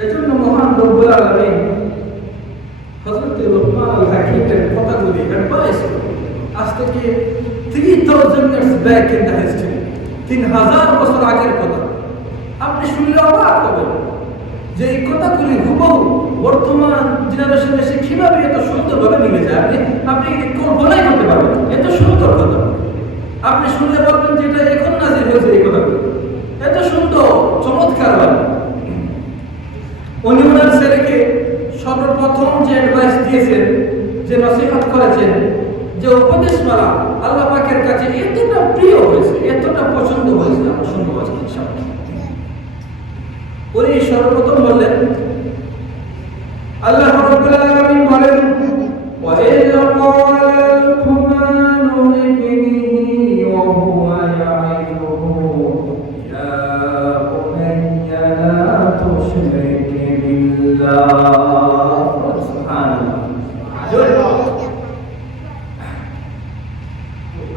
এজন্য মহান রব্বুল আলামিন হযরত লুকমান আল হাকিমের কথাগুলি অ্যাডভাইস আজ থেকে 3000 years back in the history 3000 বছর আগের কথা আপনি শুনলে অবাক হবেন যে এই কথাগুলি হুবহু বর্তমান জেনারেশনে এসে কিভাবে এত সুন্দরভাবে মিলে যায় আপনি কল্পনাই করতে পারবেন এত সুন্দর কথা আপনি শুনলে বলবেন যে এটা এখন নাজিল হয়েছে এই কথাগুলো এত সুন্দর চমৎকার বাণী উনি ওনার ছেলেকে সর্বপ্রথম যে অ্যাডভাইস দিয়েছেন যে নসিহত করেছেন যে উপদেশ মালা আল্লাহ পাকের কাছে এতটা প্রিয় হয়েছে এতটা পছন্দ হয়েছে আমরা শুনবো আজকে ইনশাআল্লাহ উনি সর্বপ্রথম বললেন আল্লাহ রাব্বুল আলামিন বলেন ওয়া ইয ক্বালা লুকমানু লিবনিহি ওয়া হুয়া ইয়াইদুহু ইয়া বুনাইয়া লা তুশরিক বিল্লাহ সুবহানাল্লাহ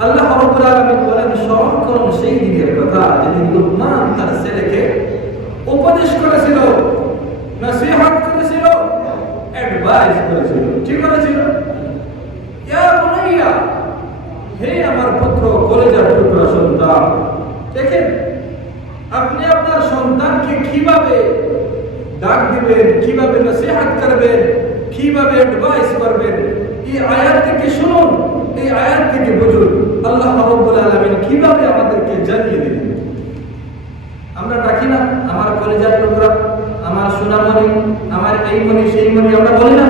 আল্লাহ রাব্বুল আলামিন বলেন স্মরণ করুন সেই দিনের কথা যেদিন লুকমান তার ছেলেকে উপদেশ করেছিল নসিহত করেছিল অ্যাডভাইস করেছিল ঠিক করেছিল ইয়া বুনাইয়া হে আমার পুত্র কলেজার টুকরা সন্তান দেখেন আপনি আপনার সন্তানকে কিভাবে ডাক দিবেন কিভাবে নসিহত করবেন কিভাবে অ্যাডভাইস করবেন এই আয়াত থেকে শুনুন এই আয়াত থেকে বুঝুন আল্লাহ রাব্বুল আলামিন কিভাবে আমাদেরকে জানিয়ে দিলেন আমরা ডাকি না আমার কলেজার টুকরা আমার সোনামণি আমার এই মণি সেই মণি আমরা বলি না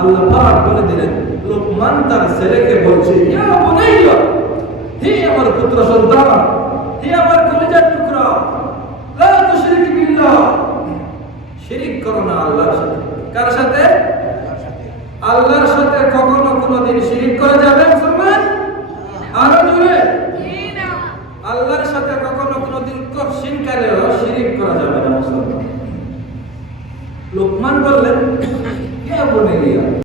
আল্লাহ পাক বলে দিলেন লুকমান তার ছেলেকে বলছে ইয়া বুনাইয়া হে আমার পুত্র সন্তান হে আমার কলেজার টুকরা লা তুশরিক বিল্লাহ শিরক করো না আল্লাহর সাথে কার সাথে আল্লাহর সাথে কখনো কোনোদিন শিরক করা যাবে মুসলমান আরো জোরে আল্লাহর সাথে কখনো কোনোদিন শিরকালেও শিরক করা যাবে না মুসলমান লুকমান বললেন কে বলে